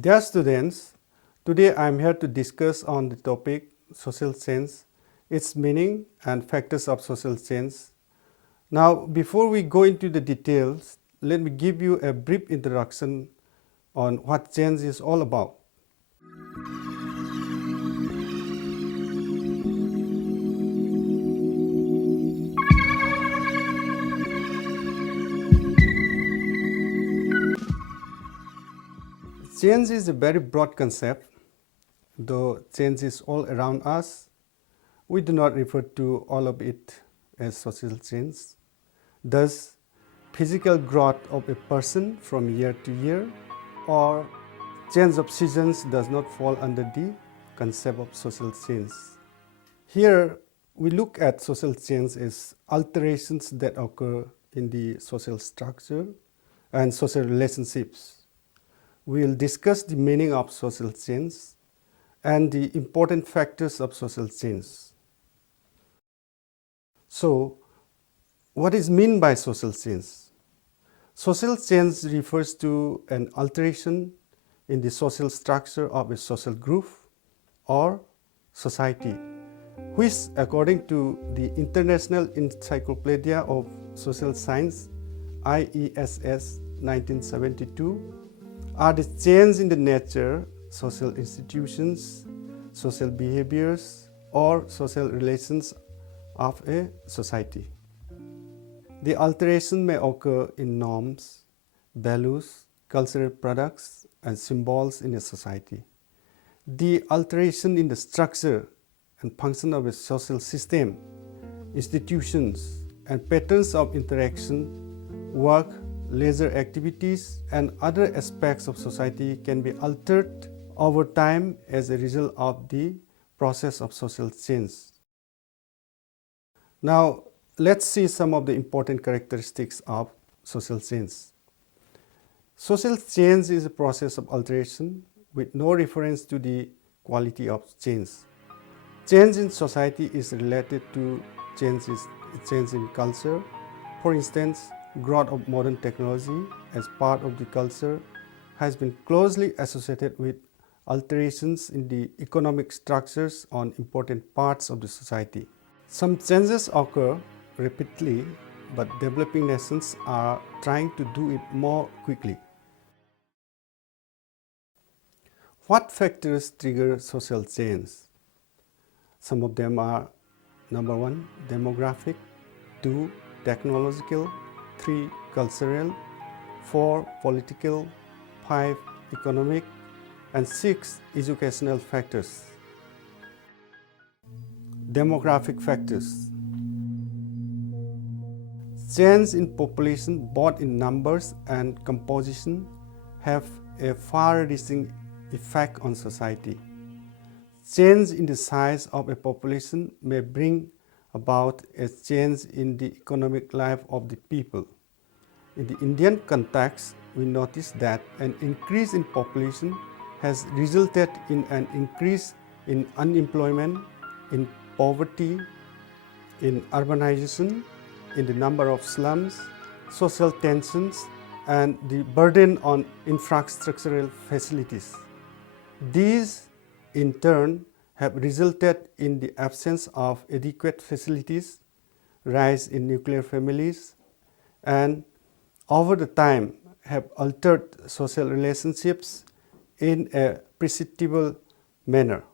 Dear students, today I am here to discuss on the topic social change, its meaning and factors of social change. Now, before we go into the details, let me give you a brief introduction on what change is all about. Change is a very broad concept. Though change is all around us, we do not refer to all of it as social change. Thus, physical growth of a person from year to year or change of seasons does not fall under the concept of social change. Here, we look at social change as alterations that occur in the social structure and social relationships. We will discuss the meaning of social change and the important factors of social change. So, what is meant by social change? Social change refers to an alteration in the social structure of a social group or society, which, according to the International Encyclopedia of Social Science, IESS 1972, are the change in the nature, social institutions, social behaviors, or social relations of a society. The alteration may occur in norms, values, cultural products, and symbols in a society. The alteration in the structure and function of a social system, institutions, and patterns of interaction, work, leisure activities, and other aspects of society can be altered over time as a result of the process of social change. Now, let's see some of the important characteristics of social change. Social change is a process of alteration with no reference to the quality of change. Change in society is related to change in culture. For instance, growth of modern technology as part of the culture has been closely associated with alterations in the economic structures on important parts of the society. Some changes occur rapidly, but developing nations are trying to do it more quickly. What factors trigger social change? Some of them are: number 1, demographic; 2, technological; 3, cultural; 4, political; 5, economic; and 6, educational factors. Demographic factors. Change in population, both in numbers and composition, have a far-reaching effect on society. Change in the size of a population may bring about a change in the economic life of the people. In the Indian context, we notice that an increase in population has resulted in an increase in unemployment, in poverty, in urbanization, in the number of slums, social tensions, and the burden on infrastructural facilities. These, in turn, have resulted in the absence of adequate facilities, rise in nuclear families, and over the time have altered social relationships in a perceptible manner.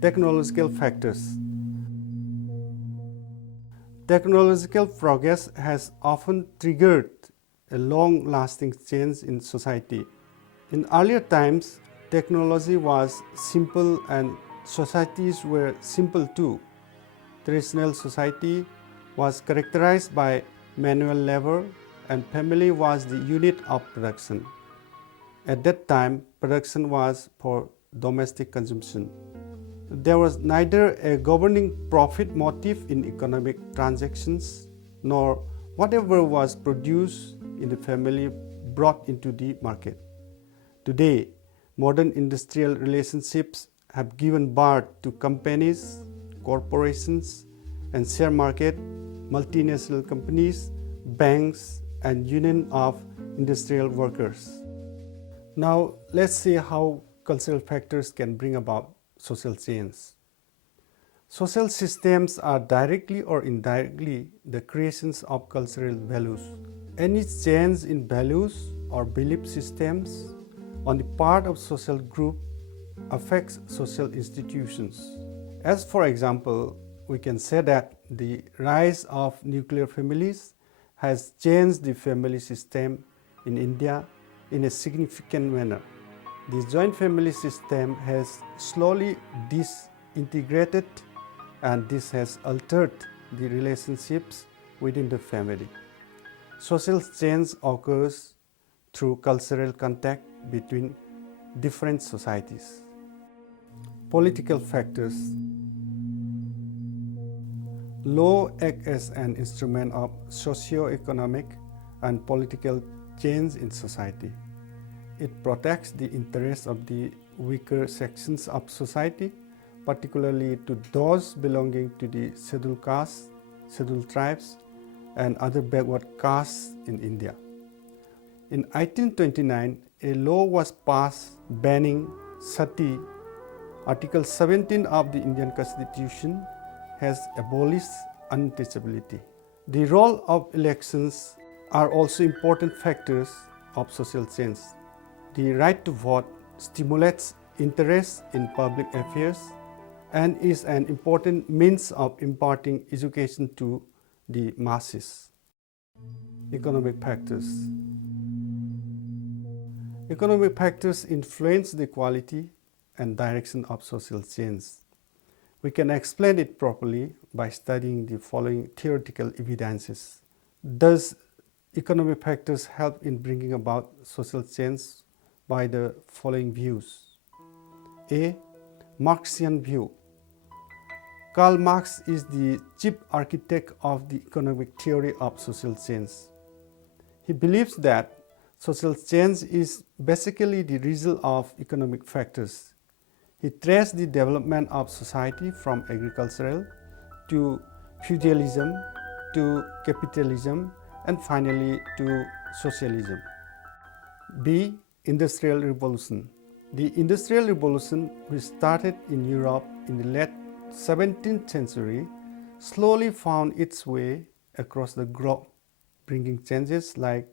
Technological factors. Technological progress has often triggered a long-lasting change in society. In earlier times, technology was simple and societies were simple too. Traditional society was characterized by manual labor and family was the unit of production. At that time, production was for domestic consumption. There was neither a governing profit motive in economic transactions nor whatever was produced in the family brought into the market. Today, modern industrial relationships have given birth to companies, corporations, and share market, multinational companies, banks, and union of industrial workers. Now, let's see how cultural factors can bring about social change. Social systems are directly or indirectly the creations of cultural values. Any change in values or belief systems on the part of social group affects social institutions. As for example, we can say that the rise of nuclear families has changed the family system in India in a significant manner. The joint family system has slowly disintegrated, and this has altered the relationships within the family. Social change occurs through cultural contact between different societies. Political factors. Law acts as an instrument of socio-economic and political change in society. It protects the interests of the weaker sections of society, particularly to those belonging to the scheduled castes, scheduled tribes, and other backward castes in India. In 1829, a law was passed banning sati. Article 17 of the Indian Constitution has abolished untouchability. The role of elections are also important factors of social change. The right to vote stimulates interest in public affairs and is an important means of imparting education to the masses. Economic factors. Economic factors influence the quality and direction of social change. We can explain it properly by studying the following theoretical evidences. Does economic factors help in bringing about social change? By the following views. A. Marxian view. Karl Marx is the chief architect of the economic theory of social change. He believes that social change is basically the result of economic factors. He traced the development of society from agricultural to feudalism to capitalism and finally to socialism. B. Industrial Revolution. The Industrial Revolution, which started in Europe in the late 17th century, slowly found its way across the globe, bringing changes like,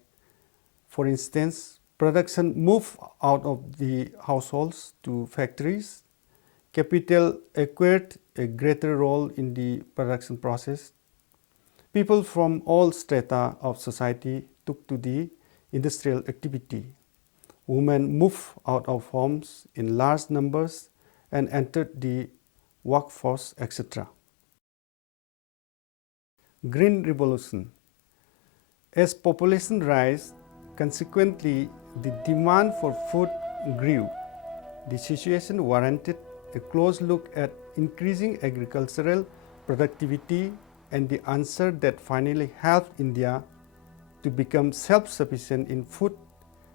for instance, production moved out of the households to factories, capital acquired a greater role in the production process, people from all strata of society took to the industrial activity. Women moved out of homes in large numbers and entered the workforce, etc. Green Revolution. As population rise, consequently the demand for food grew. The situation warranted a close look at increasing agricultural productivity, and the answer that finally helped India to become self-sufficient in food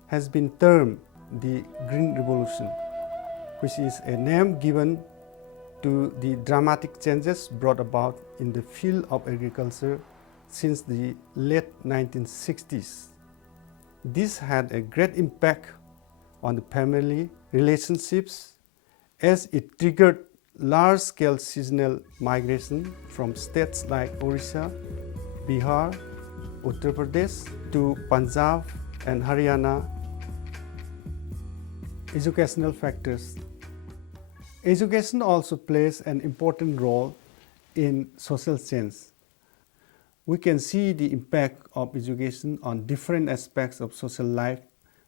has been termed the Green Revolution, which is a name given to the dramatic changes brought about in the field of agriculture since the late 1960s. This had a great impact on the family relationships as it triggered large-scale seasonal migration from states like Orissa, Bihar, Uttar Pradesh to Punjab and Haryana. Educational factors. Education also plays an important role in social change. We can see the impact of education on different aspects of social life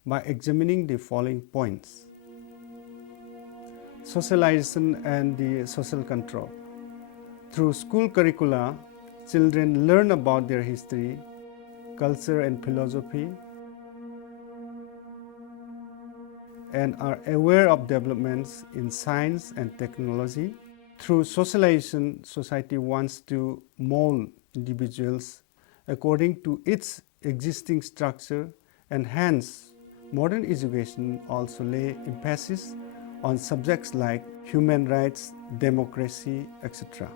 by examining the following points. Socialization and the social control. Through school curricula, children learn about their history, culture and philosophy, and are aware of developments in science and technology. Through socialization, society wants to mold individuals according to its existing structure, and hence modern education also lay emphasis on subjects like human rights, democracy, etc.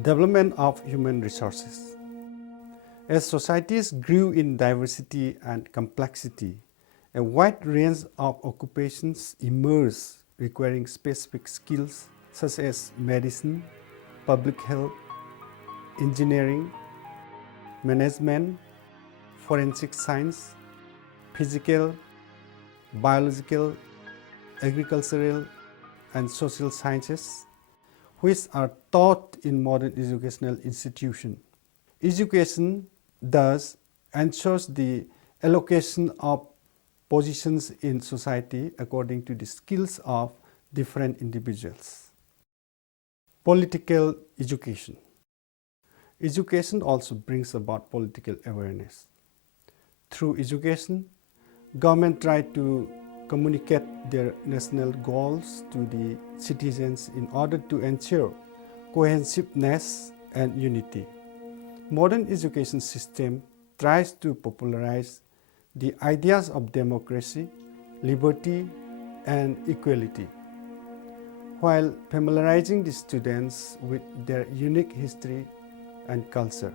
Development of human resources. As societies grew in diversity and complexity, A wide range of occupations emerge requiring specific skills such as medicine, public health, engineering, management, forensic science, physical, biological, agricultural, and social sciences, which are taught in modern educational institutions. Education thus ensures the allocation of positions in society according to the skills of different individuals. Political education. Education also brings about political awareness. Through education, government try to communicate their national goals to the citizens in order to ensure cohesiveness and unity. Modern education system tries to popularize the ideas of democracy, liberty, and equality, while familiarizing the students with their unique history and culture.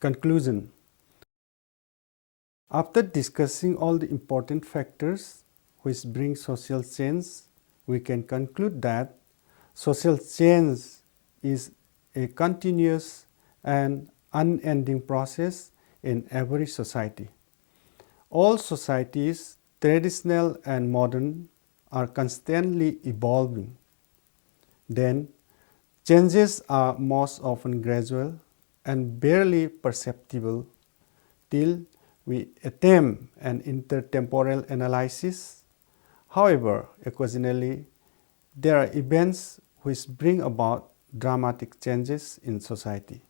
Conclusion. After discussing all the important factors which bring social change, we can conclude that social change is a continuous and unending process in every society. All societies, traditional and modern, are constantly evolving. Then, changes are most often gradual and barely perceptible till we attempt an intertemporal analysis. However, occasionally, there are events which bring about dramatic changes in society.